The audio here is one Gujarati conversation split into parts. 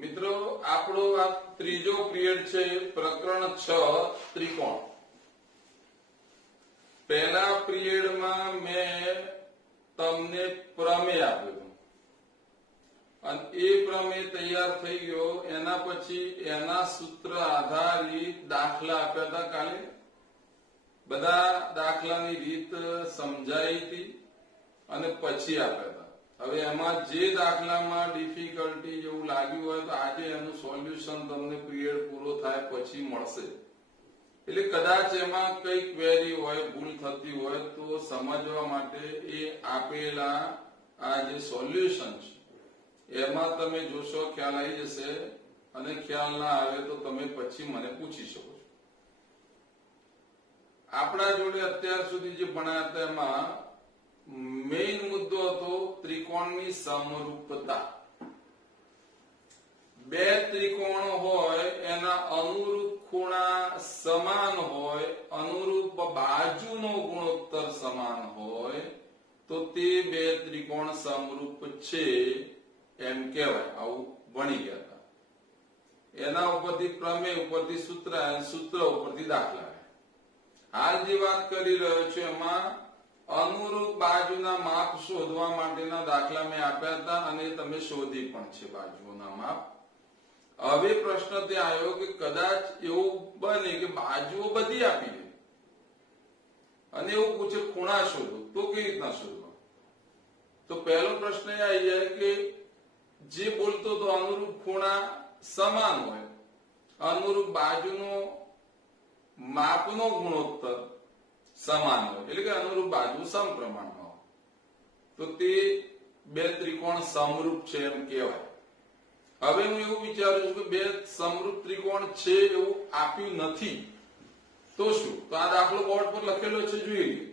મિત્રો આપણો આ ત્રીજો પીરિયડ છે પ્રકરણ 6 ત્રિકોણ। પહેલા પીરિયડમાં મેં તમને પ્રમેય આપ્યો અને એ પ્રમેય તૈયાર થઈ ગયો એના પછી એના સૂત્ર આધારિત દાખલા આપ્યા હતા। કાલે બધા દાખલાની રીત સમજાઈ હતી અને પછી આપ્યા હતા। હવે એમાં જે દાખલામાં ડિફિકલ્ટી જેવું લાગ્યું હોય તો આજે એનું સોલ્યુશન તમને પીરિયડ પૂરો થાય પછી મળશે। એટલે કદાચ એમાં કઈ ક્વેરી હોય ભૂલ થતી હોય તો સમજવા માટે એ આપેલા આ જે સોલ્યુશન છે એમાં તમે જોશો ખ્યાલ આવી જશે અને ખ્યાલ ના આવે તો તમે પછી મને પૂછી શકો છો। આપણા જોડે અત્યાર સુધી જે ભણ્યા હતા એમાં મેઇન મુદ્દો હતો ત્રિકોણની સમરૂપતા। બે ત્રિકોણ હોય એના અનુરૂપ ખૂણા સમાન હોય, અનુરૂપ બાજુનો ગુણોત્તર સમાન હોય તો તે બે ત્રિકોણ સમરૂપ છે એમ કહેવાય। આવું ભણી ગયા હતા। એના ઉપરથી પ્રમેય ઉપરથી સૂત્ર અને સૂત્ર ઉપરથી દાખલા। હાલ જે વાત કરી રહ્યો છું એમાં અનુરૂપ બાજુના માપ શોધવા માટેના દાખલા મેં આપ્યા હતા અને તમે શોધી પણ છે બાજુઓના માપ। હવે પ્રશ્ન તે આવ્યો કે કદાચ એવું બને કે બાજુઓ બધી આપી દે અને એવું પૂછે ખૂણા શોધો તો કેવી રીતના શોધવા? તો પહેલો પ્રશ્ન એ આવી જાય કે જે બોલતો તો અનુરૂપ ખૂણા સમાન હોય, અનુરૂપ બાજુનો માપનો ગુણોત્તર સમાન હોય એટલે કે અનુરૂપ બાજુ સમપ્રમાણમાં હોય તો તે બે ત્રિકોણ સમરૂપ છે એમ કહેવાય। હવે હું એવું વિચારું છું કે બે સમરૂપ ત્રિકોણ છે એવું આપ્યું નથી તો શું? તો આ દાખલો બોર્ડ પર લખેલો છે, જોઈ લઈએ।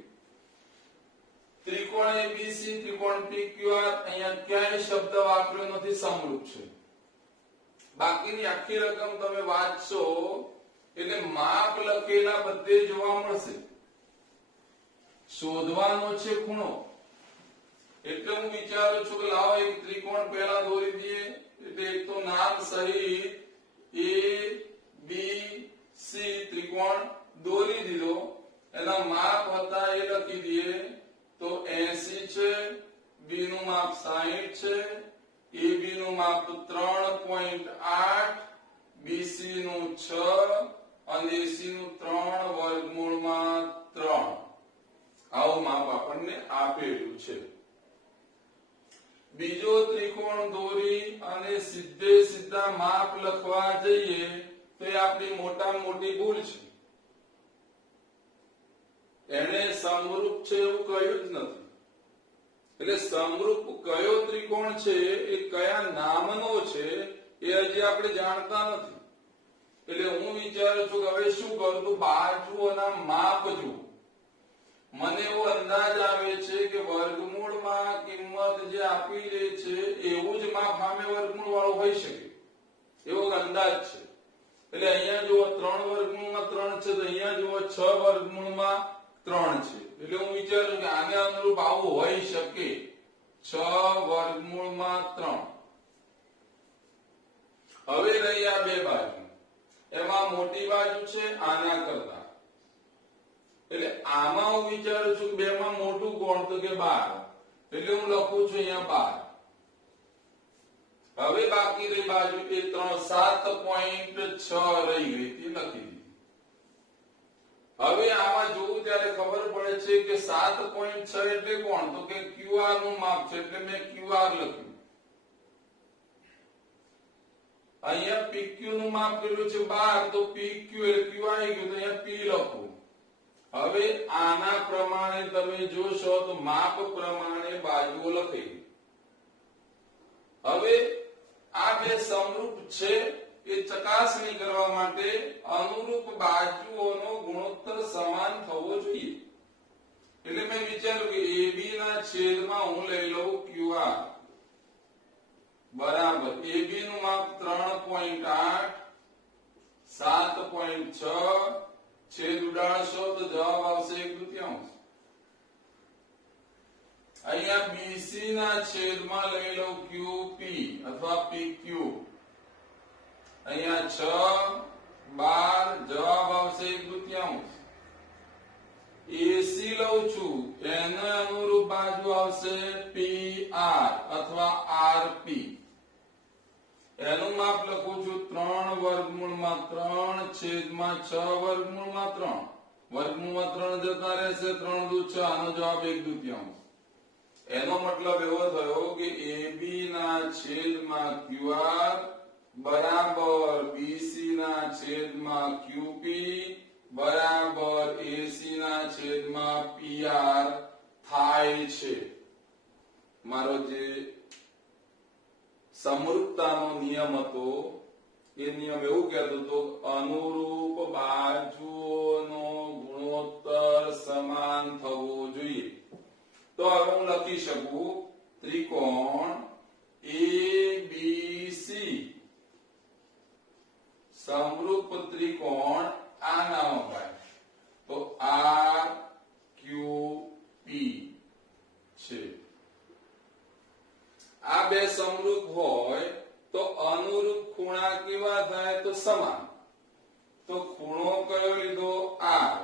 ત્રિકોણ એબીસી, ત્રિકોણ પીક્યુઆર, અહીંયા ક્યાંય શબ્દ વાપર્યો નથી, સમરૂપ છે। બાકીની આખી રકમ તમે વાંચશો એટલે માપ લખેલા બધે જોવા મળશે। શોધવાનો છે ખૂણો એટલે હું વિચારું છું કે લાવો એક ત્રિકોણ પહેલા દોરી દઈએ। એટલે એક તો નામ સહિત એ બી સી ત્રિકોણ દોરી દીધો, એના માપ હતા એ લખી દઈએ તો 80 છે, બી નું માપ 60 છે, એ બી નું માપ 3.8, બીસી નું 6 અને એસી નું 3 વર્ગમૂળમાં 3 આવું માપ આપણને આપેલું છે। બીજો ત્રિકોણ દોરી અને સીધે સીધા માપ લખવા જઈએ તો એ આપણી મોટા મોટી ભૂલ છે। એને સમરૂપ છે એવું કહ્યું જ નથી। એટલે સમરૂપ કયો ત્રિકોણ છે એ કયા નામનો છે એ હજી આપણે જાણતા નથી। એટલે હું વિચારું છું કે હવે શું કરું તો બાજુઓના માપ જોઉં। મને એવો અંદાજ આવે છે કે વર્ગમૂળમાં કિંમત જે આપી લે છે એવું જ માપ સામે વર્ગમૂળ વાળો હોઈ શકે એવો અંદાજ છે। એટલે અહીંયા જુઓ 3 વર્ગમૂળમાં 3 છે તો અહીંયા જુઓ 6 વર્ગમૂળમાં 3 છે। એટલે હું વિચારું કે આને અનુરૂપ આવું હોઈ શકે 6 વર્ગમૂળમાં 3। હવે રહી આ બે બાજુ, એમાં મોટી બાજુ છે આના કરતા, એટલે આમાં હું વિચારું છું કે બેમાં મોટું કોણ તો કે 12, એટલે હું લખું છું અહીંયા 12। હવે બાકી રહી બાજુ એ 7.6 રહી ગઈ તે લખી દીધી। હવે આમાં જોવું ત્યારે ખબર પડે છે કે 7.6 એટલે કોણ તો કે ક્યુઆર નું માપ છે એટલે મેં ક્યુઆર લખ્યું। અહીંયા પીક્યુ નું માપ કર્યું છે 12 તો પીક્યુ એટલે ક્યુ આવી ગયું તો અહીંયા પી લખું। હવે આના પ્રમાણે તમે જોશો તો માપ પ્રમાણે બાજુઓ લખી। હવે આ બે સમરૂપ છે એ ચકાસણી કરવા માટે અનુરૂપ બાજુઓનો ગુણોત્તર સમાન થવો જોઈએ। એટલે મેં વિચાર્યું કે એબી ના છેદમાં હું લઈ લઉં ક્યુઆર બરાબર એબી નું માપ 3.8, 7.6 છેદ ઉડાડશો તો જવાબ આવશે 1/3। અહીંયા બીસી ના છેદમાં લઈ લઉં ક્યુપી અથવા પીક્યુ અહીંયા 6 12 જવાબ આવશે 1/2. એસી લઉં છું એને અનુરૂપ બાજુ આવશે PR અથવા RP. એનું માપ લખું છું 3 વર્ગમૂળમાં 3 છેદમાં 6 વર્ગમૂળમાં 3. વર્ગમૂળમાં 3 જતા રહેશે, 3 દુ 6. આનો જવાબ 1/2. એનો મતલબ એવો થયો કે AB ના છેદમાં QR બરાબર BC ના છેદમાં QP બરાબર AC ના છેદમાં PR થાય છે. મારો જે સમરૂપતાનો નિયમ હતો એ નિયમ એવું કહેતો હતો અનુરૂપ બાજુઓનો ગુણોત્તર સમાન થવો જોઈએ. તો હવે હું લખી શકું ત્રિકોણ ABC સમરૂપ ત્રિકોણ આ નામ અપાય તો RQP છે. આ બે સમરૂપ હોય તો અનુરૂપ ખૂણા કેવા થાય તો સમાન. તો ખૂણો કયો લીધો R.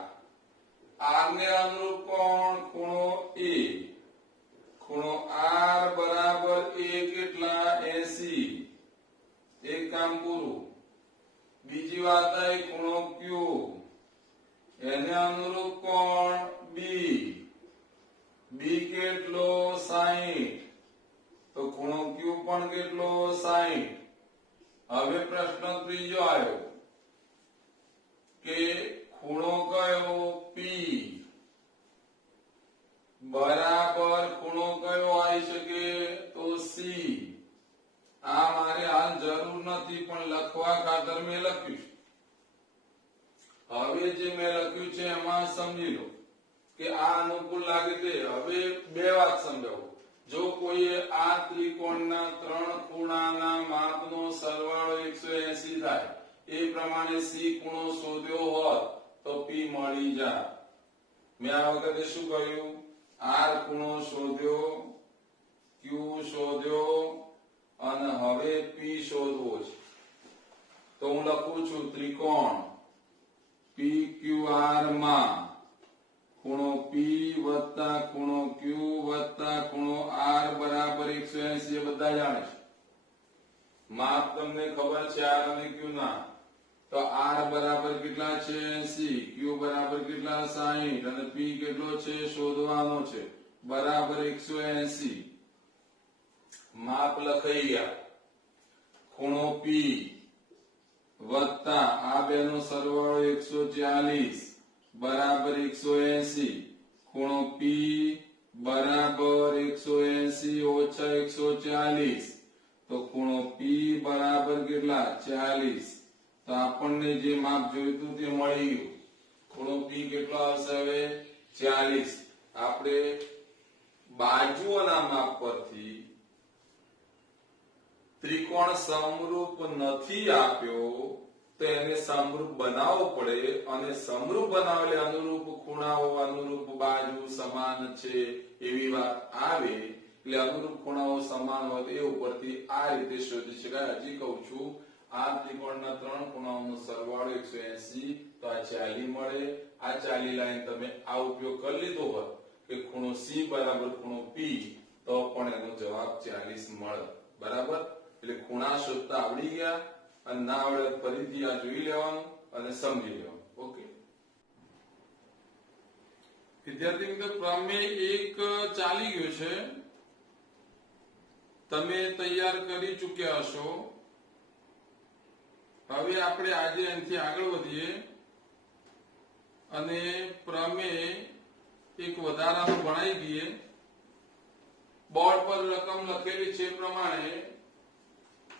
R ને અનુરૂપ કોણ ખૂણો A. ખૂણો R બરાબર A કેટલા 80. એક કામ પૂરું. બીજી વાત આવી ખૂણો Q. એને અનુરૂપ કોણ B. B કેટલો 60. તો ખૂણો Q પણ કેટલો 60. હવે પ્રશ્ન ત્રીજો આવ્યો કે ખૂણો કયો P બરાબર ખૂણો કયો આવી શકે તો C. આ મારે હાલ જરૂર નથી પણ લખવા ખાતર મેં લખ્યું છે. હવે જે મેં લખ્યું છે એમાં સમજી લો કે આ અનુકૂળ લાગે તે. હવે બે વાત સમજાવો. જો કોઈએ આ ત્રિકોણના 3 ખૂણાના માપનો સરવાળો 180 થાય એ પ્રમાણે C ખૂણો શોધ્યો હોત તો P મળી જાય. મેં આ વખતે શું કહ્યું? R ખૂણો શોધ્યો, Q શોધ્યો અને હવે P શોધવો છે. તો હું લખું છું ત્રિકોણ PQR માં ખૂણો P વત્તા ખૂણો Q વત્તા ખૂણો R બરાબર 180. એ બધા જાણે છે. માપ તમને ખબર છે R અને Q ના. તો R બરાબર કેટલા છે 80, Q બરાબર કેટલા 60 અને P કેટલો છે શોધવાનો છે બરાબર 180. માપ લખાઈ ગયા. ખૂણો P વત્તા આ બેનો સરવાળો 140 બરાબર 180. ખૂણો P બરાબર 180 ઓછા 140. તો ખૂણો P બરાબર કેટલા 40. તો આપણને જે માપ જોઈતું તે મળી ગયું. ખૂણો P કેટલો આવશે હવે 40. આપણે બાજુઓના માપ પરથી ત્રિકોણ સમરૂપ નથી આપ્યો તો એને સમરૂપ બનાવવો પડે અને સમરૂપ બનાવેલે અનુરૂપ ખૂણાઓ અનુરૂપ બાજુ સમાન છે એવી વાત આવે એટલે અનુરૂપ ખૂણાઓ સમાન હોય એ ઉપરથી આ રીતે શોધી શકાય. હજી કહું છું આ ત્રિકોણના 3 ખૂણાઓનો સરવાળો 180 તો આ 40 મળે. આ 40 લાઈન તમે આ ઉપયોગ કરી લીધો હોત કે ખૂણો C બરાબર ખૂણો P તો પણ એનો જવાબ 40 મળે. બરાબર. એટલે ખૂણા શોધતા આવડી ગયા અને ના આવડે ફરીથી આ જોઈ લેવાનું અને સમજી લેવાનું. ઓકે વિદ્યાર્થી મિત્રો પ્રમેય 1 ચાલી ગયો છે. તમે તૈયાર કરી ચૂક્યા હશો. હવે આપણે આજે અહીંથી આગળ વધીએ અને પ્રમેય એક વધારાનું ભણાવી દઈએ. બોર્ડ પર રકમ લખેલી છે પ્રમાણે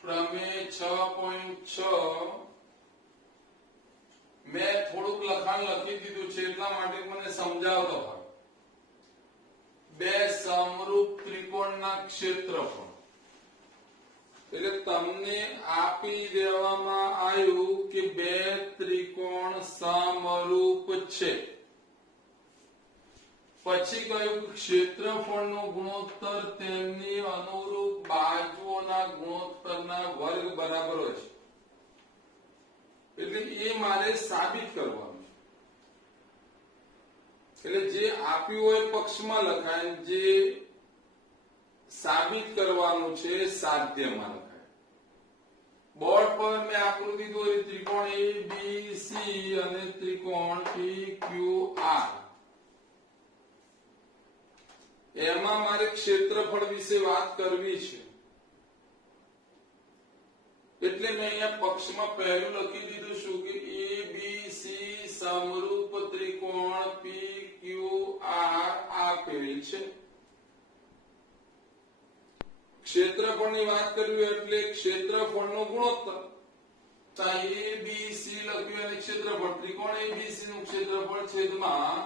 પ્રમેય 6.6 મેં થોડુંક લખાણ લખી દીધું છે એટલા માટે મને સમજાવતો હોય. બે સમરૂપ ત્રિકોણના ક્ષેત્રફળ એટલે તમને આપી દેવામાં આવ્યું કે બે ત્રિકોણ સમરૂપ છે. પછી કહ્યું કે ક્ષેત્રફળનો ગુણોત્તર તેમની અનુરૂપ બાજુઓના ગુણોત્તરના વર્ગ બરાબર હોય છે. એટલે એ મારે સાબિત કરવાનું છે. એટલે જે આપ્યું હોય પક્ષમાં લખાય, જે સાબિત કરવાનું છે સાધ્યમાં લખાય. બોર્ડ પર મેં આકૃતિ દોરી, ત્રિકોણ એ બી સી અને ત્રિકોણ પી ક્યુ આર. એમાં મારે ક્ષેત્રફળ વિશે વાત કરવી છે, એટલે મેં અહીંયા પક્ષમાં પહેલું લખી દીધું શું કે એ બી સી સમરૂપ ત્રિકોણ પી ક્યુ આર આપેલ છે. ક્ષેત્રફળની વાત કરવી એટલે ક્ષેત્રફળનો ગુણોત્તર. એ બી સી લખ્યું અને ક્ષેત્રફળ, ત્રિકોણ એ બી સી નું ક્ષેત્રફળ છેદમાં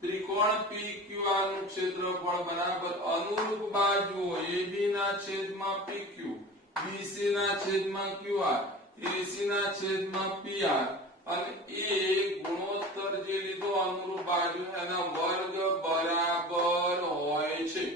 ત્રિકોણ પી ક્યુ આર નું ક્ષેત્રફળ બરાબર અનુરૂપ બાજુઓ એ બી ના છેદમાં પી ક્યુ, બીસી ના છેદમાં ક્યુ આર, એસી ના છેદમાં પી આર અને એ ગુણોત્તર જે લીધો અનુરૂપ બાજુ એના વર્ગ બરાબર હોય છે.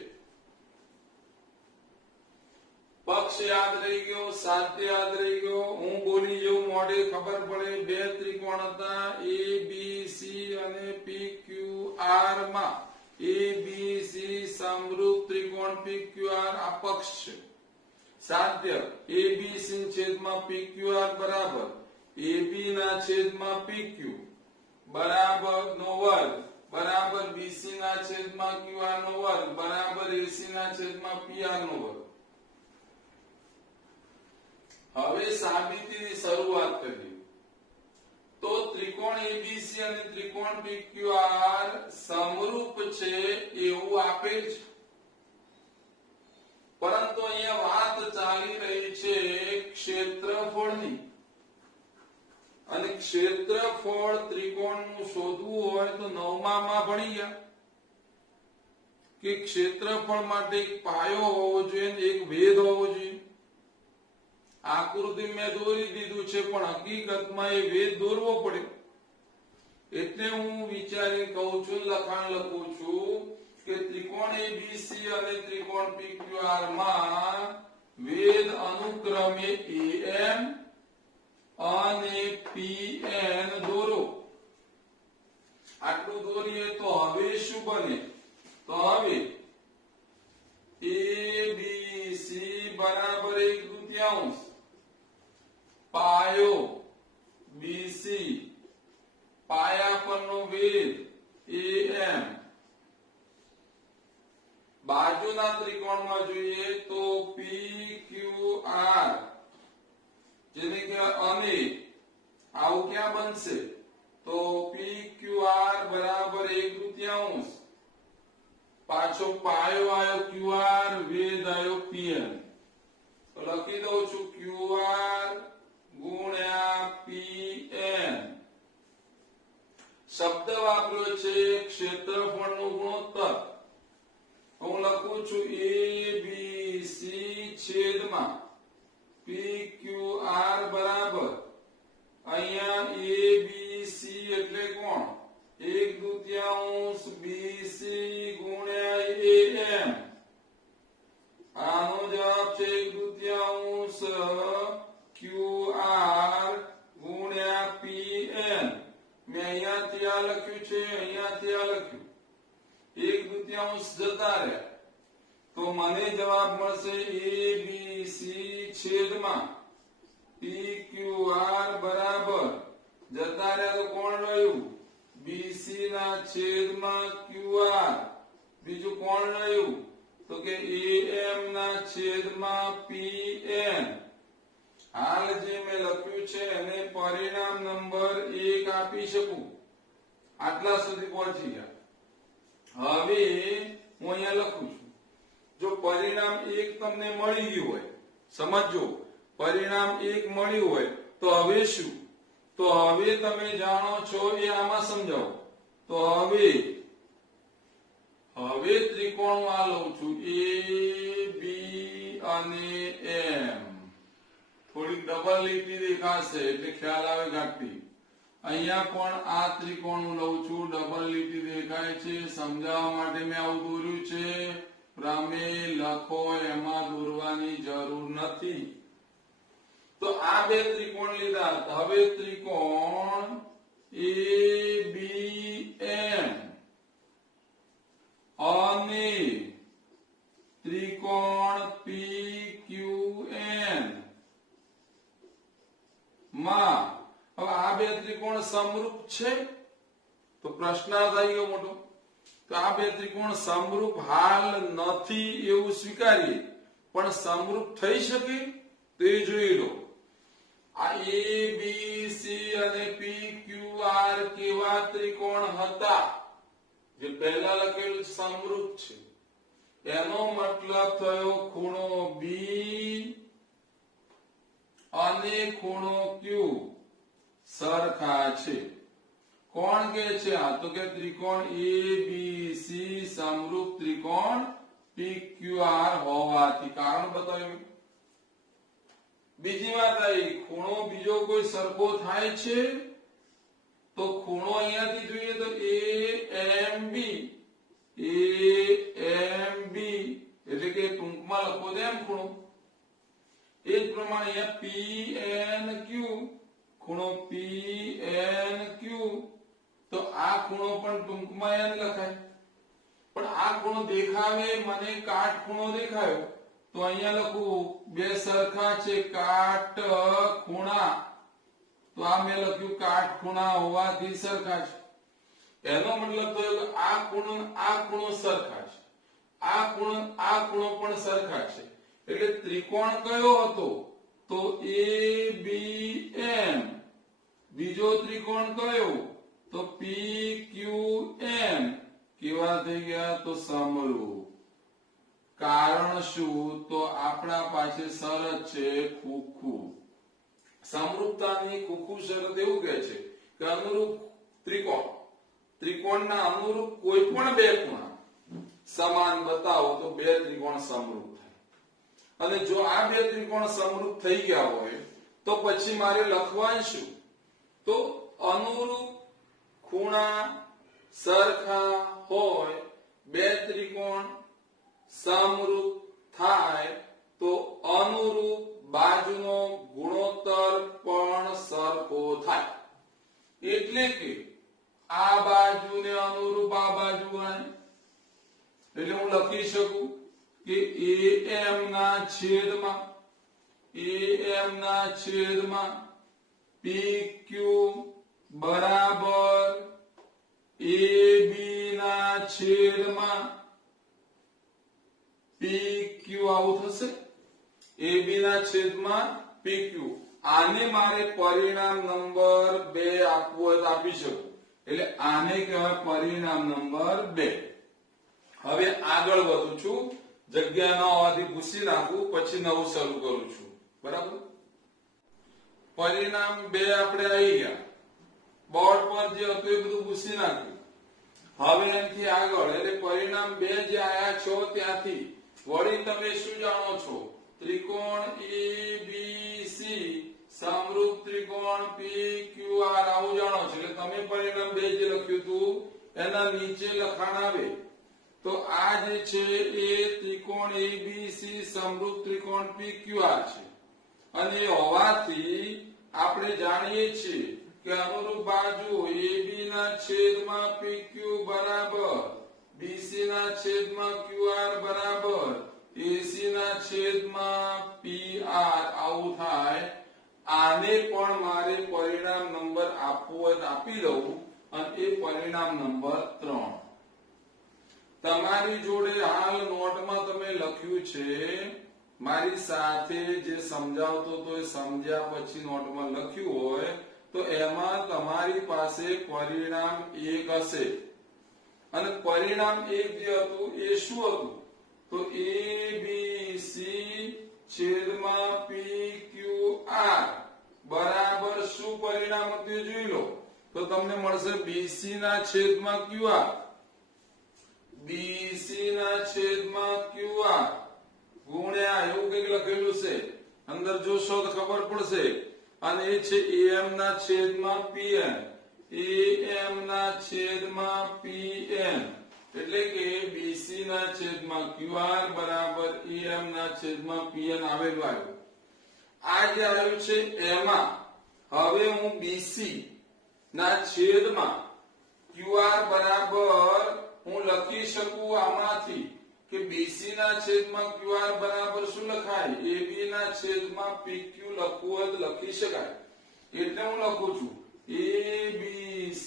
પક્ષ યાદ રહી ગયો, સાધ્ય યાદ રહી ગયો. હું બોલી જઉં મોઢે ખબર પડે. બે ત્રિકોણ હતા એ બી સી અને પી ક્યુ આર માં એ બી સી સમરૂપ ત્રિકોણ પી ક્યુ આર આ પક્ષ છે. સાધ્ય એ બી સી છેદમાં પી ક્યુ આર બરાબર એ બી ના છેદમાં પી ક્યુ બરાબર નો વર્ગ બરાબર બીસી ના છેદમાં ક્યુ આર નો વર્ગ બરાબર એસી ના છેદમાં પી આર નો વર્ગ. હવે સાબિતીની શરૂઆત કરીએ તો ત્રિકોણ એબીસી અને ત્રિકોણ પીક્યુઆર સમરૂપ છે એવું આપેલ છે, પરંતુ અહીંયા વાત ચાલી રહી છે ક્ષેત્રફળની. અને ક્ષેત્રફળ ત્રિકોણનું શોધવું હોય તો 9મા માં ભણી ગયા કે ક્ષેત્રફળ માટે એક પાયો હોવો જોઈએ અને એક ભેદ હોવો જોઈએ. આકૃતિ મેં દોરી દીધું છે પણ હકીકતમાં એ ભેદ દોરવો પડે. એટલે હું વિચારી કહું છું, લખાણ લખું છું કે ત્રિકોણ એબીસી અને ત્રિકોણ પીક્યુઆર માં ભેદ અનુક્રમે am અને pn દોરો. આટલું દોરીએ તો હવે શું બને? તો હવે એબીસી બરાબર 1/3 પાયો બીસી પાયા પરનો ભેદ am. બાજુના ત્રિકોણમાં જોઈએ તો pqr જેને કે અને આવું ક્યાં બનશે? તો pqr બરાબર 1/3 પાછો પાયો આવ્યો qr ભેદ આવ્યો pn. તો લખી દઉં છું qr ગુણ્યા pn. શબ્દ વાપર્યો છે ક્ષેત્રફળનું ગુણોત્તર. હું લખું છું એબીસી છેદમાં pqr બરાબર અહીંયા એબીસી એટલે કોણ? 1/2 બીસી ગુણ્યા am. આનો જવાબ છે 1/2 qr ગુણ્યા pn. મેં અહીંયાથી આ લખ્યું છે, અહીંયાથી આ લખ્યું, 1/2 જતા રહ્યા તો મને જવાબ મળશે એબીસી છેદમાં pqr બરાબર જતા રહ્યા તો કોણ રહ્યું? બીસી ના છેદમાં qr. બીજું કોણ રહ્યું? તો કે am ના છેદમાં pn. હાલ જે મેં લખ્યું છે એને પરિણામ નંબર 1 આપી શકું. આટલા સુધી પહોંચી ગયા. હવે હું અહીંયા લખું છું, જો પરિણામ 1 તમને મળી ગયું હોય, સમજો પરિણામ 1 મળ્યું હોય તો હવે શું? તો હવે તમે જાણો છો એ આમાં સમજાવો. તો હવે ત્રિકોણ આ લઉં છું a b અને m. થોડી ડબલ લીટી દેખાશે એટલે ખ્યાલ આવે ગાંઠી. અહીંયા પણ આ ત્રિકોણ લઉં છું, ડબલ લીટી દેખાય છે. સમજાવવા માટે મેં આવું દોર્યું છે. પ્રમેય લખો એમાં દોરવાની જરૂર નથી. તો આ બે ત્રિકોણ લીધા તો હવે ત્રિકોણ ABM અને ત્રિકોણ PQN માં હવે આ બે ત્રિકોણ સમરૂપ છે તો પ્રશ્ન આવી ગયો મોટો તો આ બે ત્રિકોણ સમરૂપ હાલ નથી એવું સ્વીકારીએ પણ સમરૂપ થઈ શકે તો એ જોઈ લો આ ABC અને PQR કેવા ત્રિકોણ હતા જે પહેલા લખેલું સમરૂપ છે એનો મતલબ થયો ખૂણો B અને ખૂણો Q સરખા છે કોણ કે છે આ તો કે ત્રિકોણ ABC સમરૂપ ત્રિકોણ PQR હોવાથી કારણ બતાવ્યું બીજી વાત આવી ખૂણો બીજો કોઈ સરખો થાય છે તો ખૂણો અહીંયાથી જોઈએ તો AMB એટલે કે ટૂંકમાં લખો તો એમ ખૂણો એ જ પ્રમાણે અહીંયા PNQ ખૂણો PNQ તો આ ખૂણો પણ ટૂંકમાં એન લખાય પણ આ ખૂણો દેખાવે મને કાટખૂણો દેખાયો તો અહીંયા લખું બે સરખા છે કાટ ખૂણા તો આ મેં લખ્યું કાટખૂણા હોવાથી સરખા છે એનો મતલબ થયો કે આ ખૂણો સરખા છે આ ખૂણો પણ સરખા છે એટલે ત્રિકોણ કયો હતો તો ABM બીજો ત્રિકોણ કયો તો PQM કેવા થઈ ગયા તો સમરૂપ કારણ શું તો આપણા પાસે શરત છે ખુખુ સમરૂપતાની ખુખુ શરત એવું કહે છે કે અનુરૂપ ત્રિકોણના અનુરૂપ કોઈ પણ બે ખૂણા સમાન બતાવો તો બે ત્રિકોણ સમરૂપ થાય અને જો આ બે ત્રિકોણ સમરૂપ થઈ ગયા હોય તો પછી મારે લખવાનું શું તો અનુરૂપ ખૂણા સરખા હોય બે ત્રિકોણ સમરૂપ થાય તો અનુરૂપ બાજુનો ગુણોત્તર પણ સરખો થાય એટલે કે આ બાજુને અનુરૂપ આ બાજુ ગણાય એટલે હું લખી શકું કે AM ના છેદમાં PQ બરાબર AB ના છેદમાં PQ આવું થશે AB ના છેદમાં PQ આને મારે પરિણામ નંબર 2 આપવો હોય તો આપી શકું એટલે આને કહેવાય પરિણામ નંબર 2 હવે આગળ વધું છું જગ્યા ન હોવાથી ભૂસી નાખું પછી નવું શરૂ કરું છું બરાબર પરિણામ 2 આપણે આવી ગયા બોર્ડ પર જે હતું એ બધું ભૂસી નાખ્યું હવે એનાથી આગળ એટલે પરિણામ 2 જે આયા છો ત્યાંથી વળી તમે શું જાણો છો ત્રિકોણ ABC સમરૂપ ત્રિકોણ PQR આવું જાણો છો એટલે તમે પરિણામ 2 જે લખ્યું હતું એના નીચે લખાણ આવે તો આ જે છે એ ત્રિકોણ ABC સમરૂપ ત્રિકોણ PQR છે અને હોવાથી આપણે જાણીએ છીએ કે અનુરૂપ બાજુ AB ના છેદમાં PQ બરાબર BC ના છેદમાં QR બરાબર AC ના છેદમાં PR આવું થાય આને પણ મારે પરિણામ નંબર આપવો હોય તો આપી દઉં અને એ પરિણામ નંબર 3 તમારી જોડે હાલ નોટમાં તમે લખ્યું છે મારી સાથે જે સમજાવતો તો એ સમજ્યા પછી નોટમાં લખ્યું હોય તો એમાં તમારી પાસે પરિણામ 1 હશે અને પરિણામ 1 જે હતું એ શું હતું તો ABC છેદમાં PQR બરાબર શું પરિણામ હતું જોઈ લો તો તમને મળશે BC ના છેદમાં QR BC ના છેદમાં QR ગુણ્યા એવું કંઈક લખેલું છે અંદર જોશો તો ખબર પડશે અને એ છે AM ના છેદમાં PN AM ના છેદમાં PN એટલે કે BC ના છેદમાં QR બરાબર AM ના છેદમાં PN આવેલું આવ્યું આ જે આવ્યું છે એમાં હવે હું બીસી ના છેદમાં QR બરાબર હું લખી શકું આમાંથી કે BC ના છેદમાં QR બરાબર શું લખાય? AB ના છેદમાં PQ લખવું હોય તો લખી શકાય. એટલે હું લખું છું ABC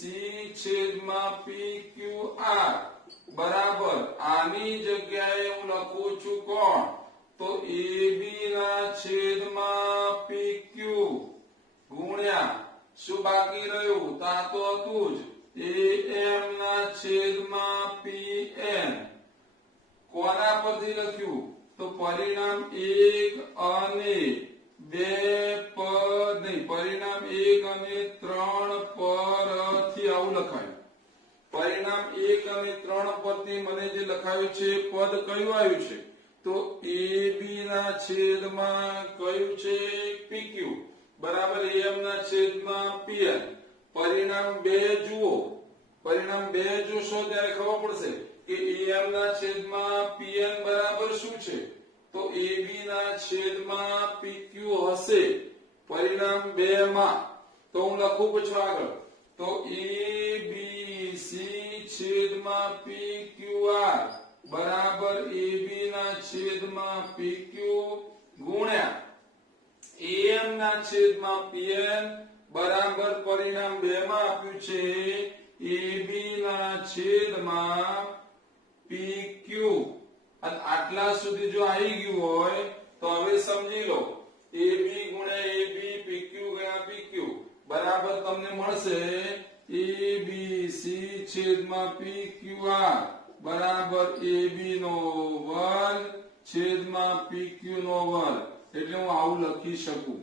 છેદમાં PQR બરાબર આની જગ્યાએ હું લખું છું કોણ? તો AB ના છેદમાં PQ ગુણ્યા શું બાકી રહ્યું? તા તો હતું જ AM ના છેદમાં PN. કોના પરથી લખ્યું? તો પરિણામ 1 અને 2 પદ નહીં, પરિણામ 1 અને 3 પરથી આવું લખાયું. પરિણામ 1 અને 3 પરથી મને જે લખાયું છે પદ કયું આવ્યું છે? તો AB ના છેદમાં કયું છે? PQ બરાબર AM ના છેદમાં PN. પરિણામ 2 જુઓ, પરિણામ 2 જોશો ત્યારે ખબર પડશે કે AM ના છેદમાં PN બરાબર શું છે? તો AB ના છેદમાં PQ હશે પરિણામ 2 માં. તો હું લખું પછી આગળ તો ABC છેદમાં PQR બરાબર AB ના છેદમાં PQ ગુણ્યા AM ના છેદમાં PN બરાબર પરિણામ 2 માં આપ્યું છે AB ના છેદમાં PQ. અને આટલા સુધી જો આવી ગયું હોય તો હવે સમજી લો AB ગુણ્યા AB PQ ગુણ્યા PQ બરાબર તમને મળશે ABC છેદમાં PQR બરાબર AB નો વર્ગ છેદમાં PQ નો વર્ગ. એટલે હું આવું લખી શકું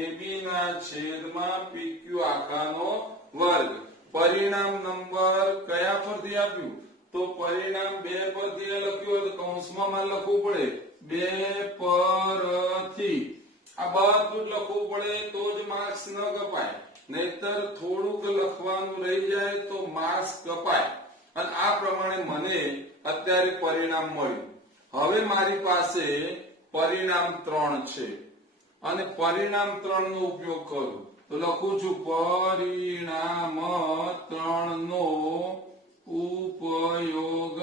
AB ના છેદમાં PQ આખાનો વર્ગ. પરિણામ નંબર કયા પરથી આપ્યું? તો પરિણામ 2 પરથી લખ્યું હોય તો કૌંસમાં લખવું પડે 2 પરથી. આ બધું લખવું પડે તો જ માર્ક્સ ન કપાય, નહીતર થોડુંક લખવાનું રહી જાય તો માર્ક્સ કપાય. અને આ પ્રમાણે મને અત્યારે પરિણામ મળ્યું. હવે મારી પાસે પરિણામ 3 છે અને પરિણામ 3 નો ઉપયોગ કરું તો લખું છું પરિણામ 3 નો ઉપયોગ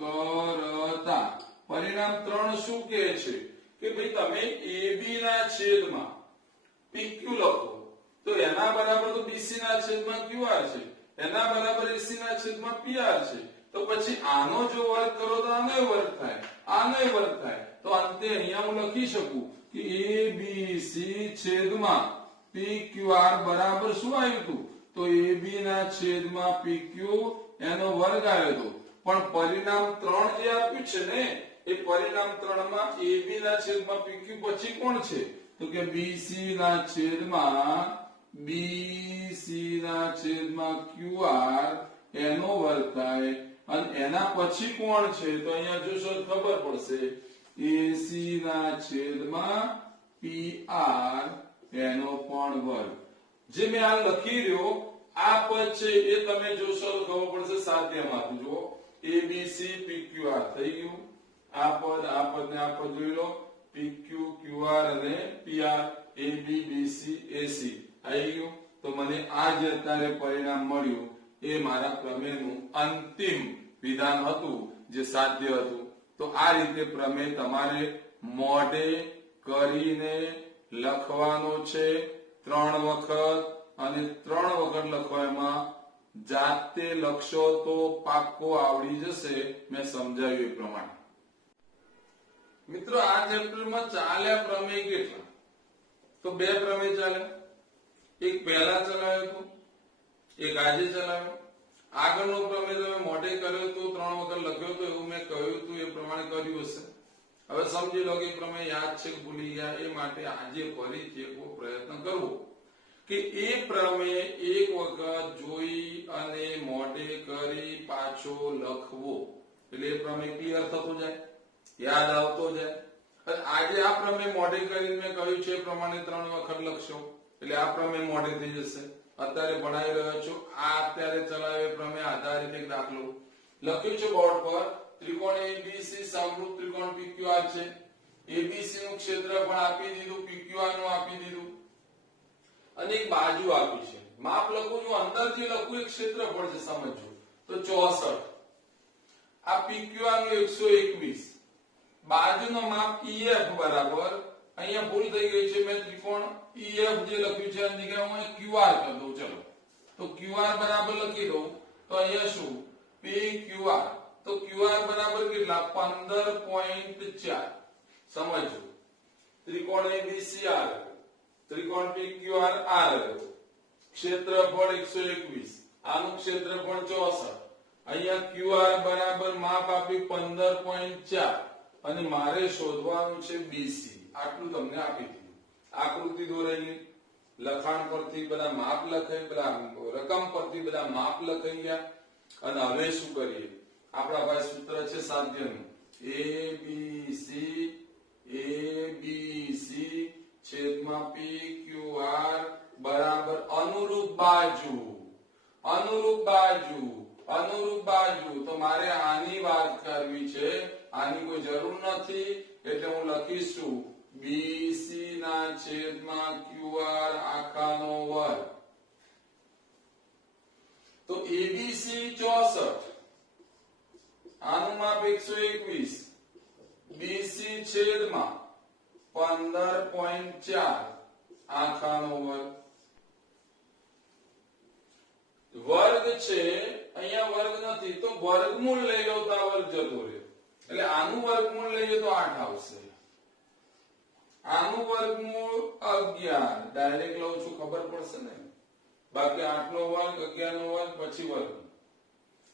કરતા. પરિણામ 3 શું કહે છે કે ભાઈ તમે AB ના છેદમાં PQ લખો તો એના બરાબર તો BC ના છેદમાં QR છે, એના બરાબર AC ના છેદમાં PR છે. તો પછી આનો જો વર્ગ કરો તો આનો વર્ગ થાય, આનો વર્ગ થાય. તો અંતે અહીંયા હું લખી શકું કે ABC છેદમાં PQR બરાબર શું આવ્યું હતું? તો AB ના છેદમાં PQ એનો વર્ગ આવ્યો હતો. પણ પરિણામ 3 જે આપ્યું છે ને એ પરિણામ 3 માં AB ના છેદમાં PQ પછી કોણ છે? તો કે BC ના છેદમાં QR એનો વર્ગ થાય. અને એના પછી કોણ છે? તો અહીંયા જોશો ખબર પડશે AC ના છેદમાં PR એનો પણ વર્ગ. જે મેં આ લખી રહ્યો આ પદ છે એ તમે જોશો તો ખબર પડશે સાધ્યમાંથી. જુઓ ABC PQR થઈ ગયું. આ પદ ને આ પદ જોઈ લો PQ QR અને PR AB BC AC આવી ગયું. તો મને આ જે અત્યારે પરિણામ મળ્યું એ મારા પ્રમેયનું અંતિમ વિધાન હતું જે સાધ્ય હતું. તો આ રીતે પ્રમેય તમારે મોઢે કરીને લખવાનો છે 3 વખત અને 3 વખત લખવામાં જાતે લખશો તો પાક્કો આવડી જશે. મેં સમજાવ્યું એ પ્રમાણે. મિત્રો આ ચેપ્ટરમાં ચાલ્યા પ્રમેય કેટલા? તો 2 પ્રમેય ચાલ્યા. એક પહેલા ચલાવ્યો હતો, એક આજે ચલાવ્યો. આગળનો પ્રમેય તમે મોઢે કર્યો તો 3 વખત લખ્યો તો એવું મેં કહ્યું હતું એ પ્રમાણે કર્યું હશે. હવે સમજી લો કે પ્રમેય યાદ છે ભૂલી ગયા એ માટે આજે ફરીથી એક પ્રયત્ન કરવો કે એ પ્રમેય એક વખત જોઈ અને મોઢે કરી પાછો લખવો. એટલે એ પ્રમેય ક્લિયર થતો જાય, યાદ આવતો જાય. આજે આ પ્રમેય મોઢે કરીને મેં કહ્યું છે એ પ્રમાણે 3 વખત લખશો એટલે આ પ્રમેય મોઢે થઈ જશે. અત્યારે ભણાવી રહ્યો છું આ અત્યારે ચલાવે પ્રમેય આધારિત એક દાખલો લખ્યું છે બોર્ડ પર. ત્રિકોણ ABC સમરૂપ ત્રિકોણ PQR છે. એબીસી નું ક્ષેત્રફળ આપી દીધું, પીક્યુઆર નું આપી દીધું અને એક બાજુ આપી છે. માપ લખું છું, અંદર જે લખું એ ક્ષેત્રફળ છે, સમજજો. તો 64 આ પીક્યુઆર નું 121, બાજુનો માપ EF બરાબર, અહીંયા ભૂલ થઈ ગઈ છે, મેં ત્રિકોણ EF જે લખ્યું છે એની જગ્યાએ હું QR કરી દઉં. ચલો તો QR બરાબર લખી દઉં. તો અહીંયા શું PQR, તો QR બરાબર કેટલા 15.4. સમજો ત્રિકોણ ABC આ રહ્યો, ત્રિકોણ PQR આ રહ્યો, ક્ષેત્રફળ 121, આનું ક્ષેત્રફળ 64, અહીંયા QR બરાબર માપ આપ્યું 15.4 અને મારે શોધવાનું છે BC. આટલું તમને આપી દીધું. આકૃતિ દોરેલી, લખાણ પરથી બધા માપ લખાઈ, બધા રકમ પરથી બધા માપ લખાઈ ગયા. અને હવે શું કરીએ, આપણા પાસે સૂત્ર છે સાધ્યનું, ABC છેદમાં PQR બરાબર અનુરૂપ બાજુ. અનુરૂપ બાજુ, અનુરૂપ બાજુ. તો મારે આની વાત કરવી છે, આની કોઈ જરૂર નથી, એટલે હું લખીશું BC ના છેદમાં QR આખાનો વર્ગ. તો ABC 64, આનું માપ 121, BC છેદમાં 15.4 આખાનો વર્ગ. વર્ગ છે, અહીંયા વર્ગ નથી તો વર્ગમૂળ લઈ લો તો આ વર્ગ જતો રહે, એટલે આનું વર્ગમૂળ લઈએ તો 8 આવશે. આનું વર્ગમૂળ 11, ડાયરેક્ટ લઉં છું ખબર પડશે ને, બાકી 8 નો વર્ગ, 11 નો વર્ગ, પછી વર્ગ,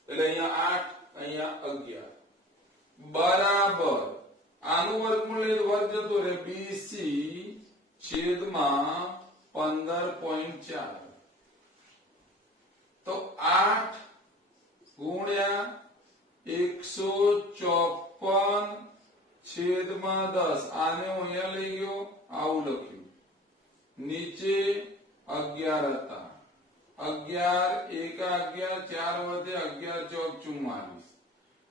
એટલે અહીંયા 8, અહીંયા 11 બરાબર. આનું વર્ગમૂળ લઈએ તો વર્ગ જતો રહે, BC છેદમાં 15.4. તો 8 ગુણ્યા 154 છેદમાં 10. આને હું અહીંયા લઈ ગયો, આવું લખ્યું, નીચે 11 હતા, 11 1 11 4 વધે 11 ચોક 44,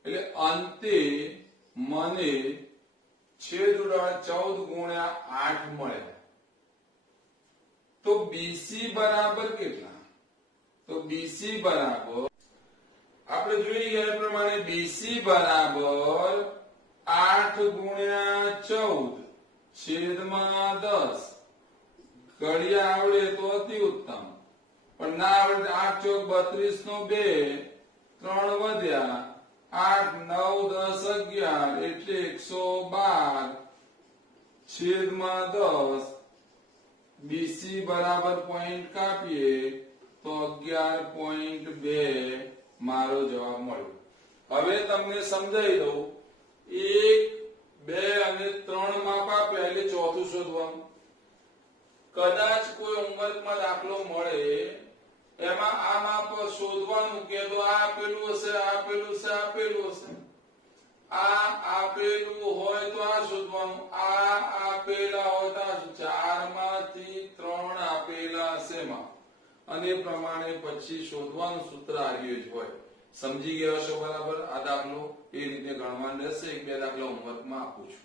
એટલે અંતે મને છેદ ઉડાડ 14 ગુણ્યા 8 મળ્યા. તો BC બરાબર કેટલા? તો BC બરાબર આપણે જોઈ ગયા પ્રમાણે BC બરાબર 8 ગુણ્યા 14 છેદમાં 10. ઘડિયા આવડે તો અતિ ઉત્તમ, પણ ના આવડે 8 ચોક 32 નો 2, 3 વધ્યા, 8 9 10 11 એટલે 112 છેદમાં 10. BC બરાબર પોઈન્ટ કાપીએ તો 11.2 મારો જવાબ મળ્યો. હવે તમને સમજાવી દઉં, 1 2 અને 3 માપ આપ્યા એટલે ચોથું શોધવાનું. કદાચ કોઈ હોમવર્કમાં દાખલો મળે એમાં આ માપ શોધવાનું કે તો આ આપેલું હશે, આ આપેલું હશે, આ આપેલું હશે, આ આપેલું હોય તો આ શોધવાનું, આ આપેલા હોય તો આ. 4 માંથી 3 આપેલા હશે માં, અને પ્રમાણે પછી શોધવાનું સૂત્ર આર્યું જ હોય. સમજી ગયા છો બરાબર? આ દાખલો એ રીતે ગણવાનું રહેશે. 1 2 દાખલા હોમવર્કમાં આપું છું.